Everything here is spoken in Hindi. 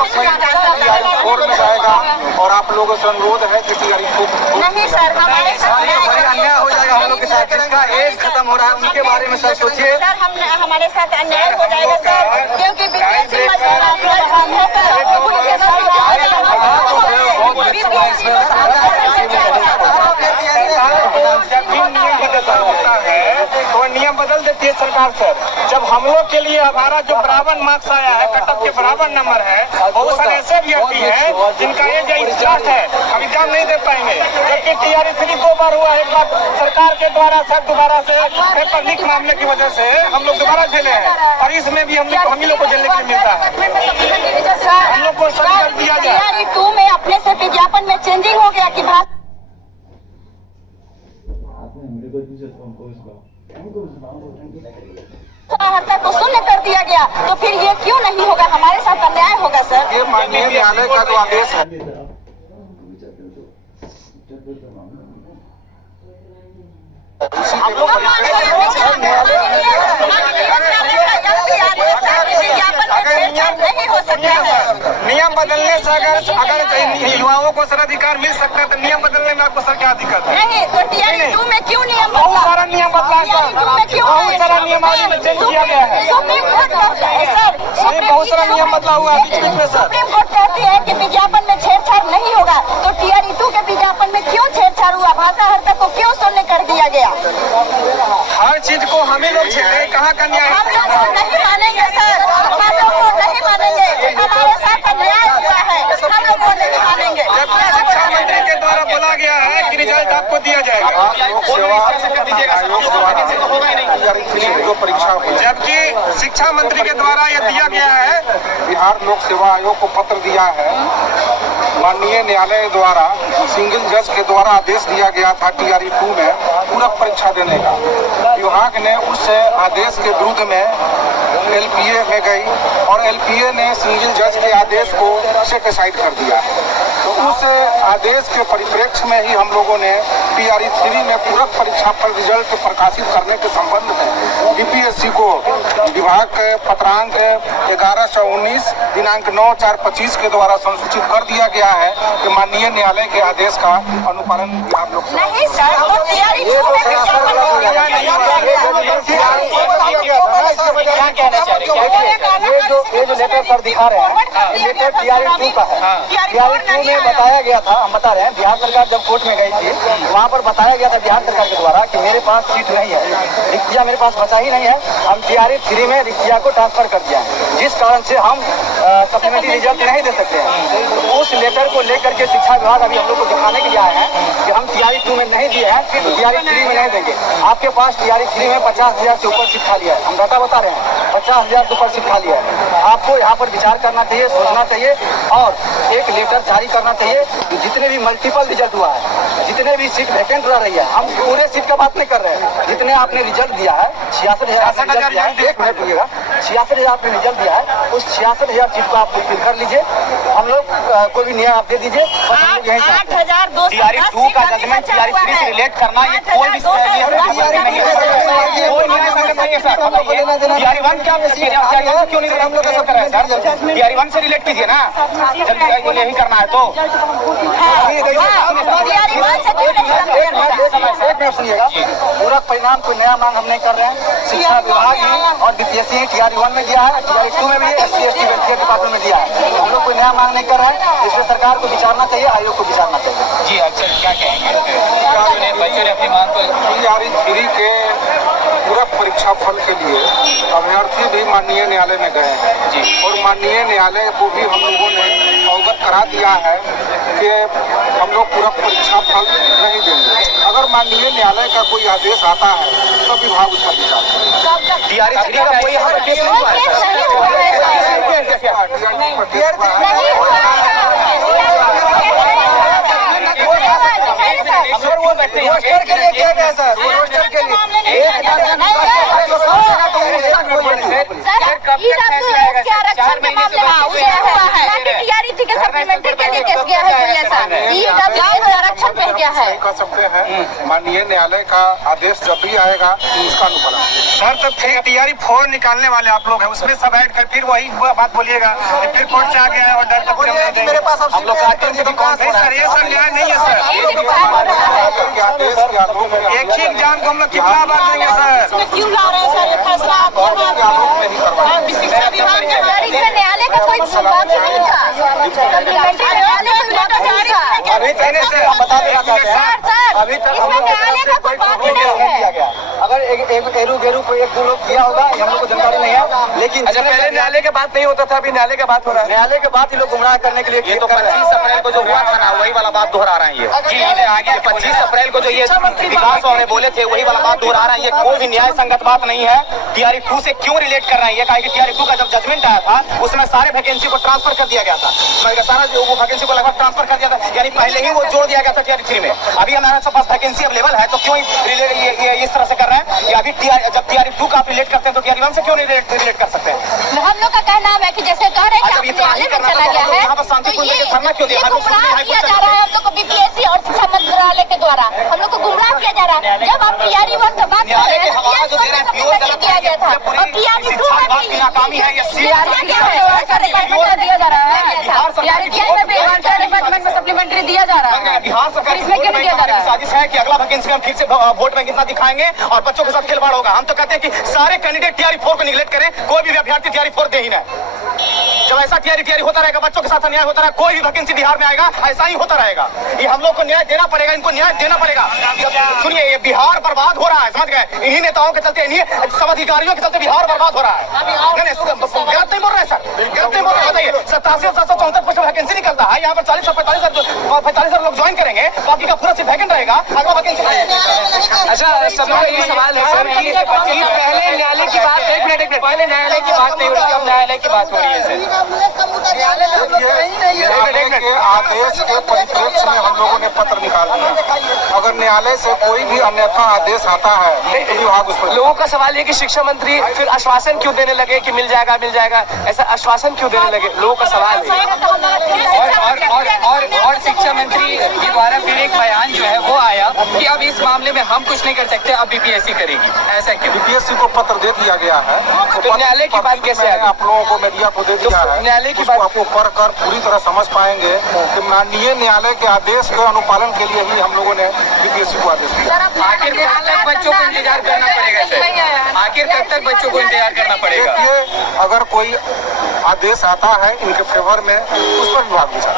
कोर्ट में जाएगा और आप लोगों से अनुरोध है कि नहीं सर, हमारे साथ बड़ी अन्याय हो जाएगा हम लोग के साथ। जिसका एज खत्म हो रहा है उनके बारे में सर सोचिए। सर हमारे साथ अन्याय हो जाएगा सर, क्योंकि बीपीएससी तो नियम बदल देती है सरकार सर। जब हम लोग के लिए हमारा जो बराबर मार्क्स आया है, कटअप के बराबर नंबर है, बहुत सारे ऐसे अभ्यर्थी हैं जिनका एज लास्ट है, हम एग्जाम नहीं दे पाएंगे। जबकि टीआरई 3 2 बार हुआ, एक बार सरकार के द्वारा सर दोबारा से पेपर लीक मामले की वजह से हम लोग दोबारा झेले हैं, और इसमें भी हम ही लोग को झेलने के लिए मिलता है। हम लोग को सरकार दिया जाए। टीआरई 2 में अपने से विज्ञापन में चेंजिंग हो गया कि को शून्य कर दिया गया, तो फिर ये क्यों नहीं होगा? हमारे साथ अन्याय होगा सर। ये माननीय न्यायालय का जो आदेश है, नियम बदलने से अगर युवाओं को सर अधिकार मिल सकता है तो नियम बदलने में आपको सर क्या दिक्कत है? नहीं, तो टीआरई 2 में क्यों नियम बदला? बहुत सारा नियम बदला है सर, बहुत सारा नियमावली में चेंज किया गया है। सुप्रीम कोर्ट कहता है सर, बहुत सारा नियम बदला हुआ है बीच में सर। सुप्रीम कोर्ट कहती है कि विज्ञापन में छेड़छाड़ नहीं होगा, तो टीआरई 2 के विज्ञापन में क्यों छेड़छाड़ हुआ? भाषा हत्या को क्यों शून्य कर दिया गया? हर चीज को हम ही लोग कहाँ का न्याय हम लोग नहीं मानेंगे सर, हम लोग को नहीं मानेंगे। हमारे साथ अन्याय हुआ है, हम लोग को नहीं मानेंगे। जबकि शिक्षा मंत्री के द्वारा बोला गया है कि रिजल्ट आपको दिया जाएगा, जो परीक्षा हुई, जबकि शिक्षा मंत्री के द्वारा यह दिया गया है। बिहार लोक सेवा आयोग को पत्र दिया है, माननीय न्यायालय द्वारा सिंगल जज के द्वारा आदेश दिया गया था टीआरई 2 में पूरक परीक्षा देने का। विभाग ने उस आदेश के विरुद्ध में एलपीए में गई और एलपीए ने सिंगल जज के आदेश को सेट असाइड कर दिया। तो उस आदेश के परिप्रेक्ष्य में ही हम लोगों ने टीआरई 3 में पूरक परीक्षा फल रिजल्ट प्रकाशित करने के संबंध में बीपीएससी को विभाग के पत्रांक 1119 दिनांक 9/4/25 के द्वारा संसूचित कर दिया गया है कि माननीय न्यायालय के आदेश का अनुपालन आप लोग नहीं सर, वो टीआरई 2 में ये जो लेटर सर दिखा रहे हैं, ये लेटर टीआरई 2 का है। टीआरई 2 में बताया गया था, हम बता रहे हैं, बिहार सरकार जब कोर्ट में गई थी वहाँ पर बताया गया था बिहार सरकार के द्वारा कि मेरे पास सीट नहीं है, रिक्तियाँ मेरे पास बचा ही नहीं है, हम टीआरई 3 में रिक्तियाँ को ट्रांसफर कर दिया है, जिस कारण से हम सप्लीमेंट्री रिजल्ट नहीं दे सकते हैं। उस लेटर को लेकर के शिक्षा विभाग अभी हम लोग को दिखाने के लिए आए हैं कि हम टीआरई 2 में नहीं दिए हैं, फिर टीआरई 3 में नहीं देंगे। आपके पास टीआरई 3 में 50,000 से ऊपर सीट खाली है, हम डाटा बता रहे हैं, 50,000 से ऊपर सीट खाली है। आपको यहाँ पर विचार करना चाहिए, सोचना चाहिए और एक लेटर जारी करना चाहिए। जितने भी मल्टीपल रिजल्ट हुआ है, जितने भी सीट वैकेंट रह रही है, हम पूरे सीट का बात नहीं कर रहे हैं, जितने आपने रिजल्ट दिया है 66,000 एक मिनट रुकिएगा, 66,000 आपने रिजल्ट दिया है, उस 66,000 सीट को आप फिल कर लीजिए। हम लोग कोई भी न्याय आप दे दीजिए। 8,200 टीआरई 2 का जजमेंट टीआरई 3 से रिलेट करना ये कोई भी टीआरई 1 क्या क्यों नहीं हम लोग ऐसा कर रहे हैं सर? टीआरई 1 से रिलेट कीजिए ना, जब यही करना है तो सुनिएगा। पूरा परिणाम कोई नया मांग हम नहीं कर रहे हैं, शिक्षा विभाग ही और बीपीएससी टीआरई 1 में दिया है, टीआरई 2 में भी SC ST वेलफेयर डिपार्टमेंट में दिया है। हम लोग कोई नया मांग नहीं कर रहे हैं, इसमें सरकार को विचारना चाहिए, आयोग को विचारना चाहिए। जी अच्छा, क्या कहेंगे बच्चों ने अपनी मांग को? टीआरई 3 के पूरक परीक्षा फल के लिए अभ्यर्थी भी माननीय न्यायालय में गए हैं जी, और माननीय न्यायालय को भी हम लोगों ने अवगत करा दिया है कि हम लोग पूरक परीक्षा फल नहीं देंगे। अगर माननीय न्यायालय का कोई आदेश आता है तो विभाग उसका विचार करेगा। टीआरई 3 का कोई यहाँ पर केस नहीं हुआ है सर, वो रोस्टर के लिए किया गया सर, रोस्टर के लिए टीआरई 3 के सप्लीमेंट्री के लिए केस गया है कोई ऐसा? आरक्षण पे गया है। कर सकते हैं माननीय न्यायालय का आदेश जब भी आएगा इसका अनुपालन। सर तो फिर टीआरई 4 निकालने वाले आप लोग हैं, उसमें सब ऐड कर फिर वही बात बोलिएगा, फिर कोर्ट से आ गया है ऑर्डर तो मेरे पास हम लोग नहीं सर, ये सब न्याय नहीं है सर। एक ही एग्जाम को हम लोग कितना बार देंगे सर? क्यों ला रहे हैं सर ये फैसला आप शिक्षा विभाग के बारे में? न्यायालय का कोई विभाग नहीं था, अभी तक से हम बता देना चाहते हैं, अभी तक हम लोग कोई नोटिस नहीं दिया गया। अगर एरू गेरू को एक दो लोग किया होगा ये हम लोग को जानकारी नहीं है, लेकिन अच्छा पहले न्यायालय के बात नहीं होता था, अभी न्यायालय का बात हो रहा है। न्यायालय के बाद ही लोग गुमराह करने के लिए ये तो 25 अप्रैल को जो हुआ था ना वही वाला बात दोहरा रहे हैं ये जी आगे 25 अप्रैल को जो ये विकास वाले बोले थे वही वाला बात दोहरा रहे हैं। ये कोई भी न्याय संगत बात नहीं है। टीआरई 2 से क्यों रिलेट कर रहे हैं? ये कहा कि टीआरई 2 का जब जजमेंट आया था उसमें सारे वैकेंसी को ट्रांसफर कर दिया गया था, सारा वो वैकेंसी को लगभग ट्रांसफर कर दिया था, यानी पहले ही वो जोड़ दिया गया था टीआरई 3 में। अभी हमारे पास वैकेंसी अवेलेबल है तो क्यों ये इस तरह से कर रहे हैं? ये अभी जब टीआरई 2 का आप रिलेट करते हैं तो टीआरई 1 से क्यों नहीं रिलेट कर सकते हैं? हम लोग का कहना है कि जैसे कह रहे हैं कि न्यायालय में चला गया है यहाँ पर शांतिपूर्ण धरना क्यों दिया? गुमराह किया जा रहा है हम लोग को बीपीएससी और शिक्षा मंत्रालय के द्वारा हम लोग को गुमराह किया जा रहा है। जब आप टीआरई 1 का बात कर रहे हैं किया गया था और टीआरई 2 में नाकामी है ये दिया जा रहा है, डिपार्टमेंट में सप्लीमेंट्री दिया जा रहा है। बिहार सरकार इसमें क्यों नहीं दिया जा रहा है? साजिश है कि अगला वैकेंसी में हम फिर से वोट में कितना दिखाएंगे और बच्चों के साथ खिलवाड़ होगा। हम तो कहते हैं कि सारे कैंडिडेट टीआरई 4 को निगलेक्ट करें, कोई भी अभ्यर्थी टीआरई 4 दे ही ना। जब ऐसा टीआरई होता रहेगा, बच्चों के साथ अन्याय होता रहेगा, कोई भी वैकेंसी बिहार में आएगा ऐसा ही होता रहेगा। ये हम लोग को न्याय देना पड़ेगा, इनको न्याय देना पड़ेगा। सुनिए ये बिहार बर्बाद हो रहा है, समझ गए? इन्हीं नेताओं के चलते, इन्हीं सब अधिकारियों के चलते बिहार बर्बाद हो रहा है। गलत नहीं बोल रहे सर, गलत नहीं बोल रहे। बताइए 87,764 वैकेंसी निकलता है, यहाँ पर 40 से 45,000 लोग ज्वाइन करेंगे, बाकी का पूरा सीट वैकेंट रहेगा, अगला वैकेंसी। अच्छा सब लोग ये सवाल है सर कि पहले न्यायालय की बात, एक मिनट पहले न्यायालय की बात नहीं हो रही थी, अब न्यायालय की बात हो रही है सर। न्यायालय के आदेश के परिप्रेक्ष्य में हम लोगों ने पत्र निकाल दिया। अगर न्यायालय से कोई भी अन्यथा आदेश आता है तो विभाग उस पर। लोगों का सवाल ये कि शिक्षा मंत्री फिर आश्वासन क्यों देने लगे कि मिल जाएगा, ऐसा आश्वासन क्यों देने लगे? लोगों का सवाल है। और शिक्षा मंत्री के द्वारा फिर एक बयान जो है वो आया कि अब इस मामले में हम कुछ नहीं कर सकते, अब बीपीएससी करेगी। ऐसा क्यों? बीपीएससी को पत्र दे दिया गया है, तो न्यायालय की बात कैसे आ गई? आप लोगों को मीडिया को दे दिया है, न्यायालय की उसको बात आपको पढ़कर पूरी तरह समझ पाएंगे कि माननीय न्यायालय के आदेश के अनुपालन के लिए ही हम लोगों ने बीपीएससी को आदेश दिया। आखिर कब तक बच्चों को इंतजार करना पड़ेगा सर? आखिर कब तक बच्चों को इंतजार करना पड़ेगा? देखिए अगर कोई आदेश आता है इनके फेवर में उस पर विभाग विचार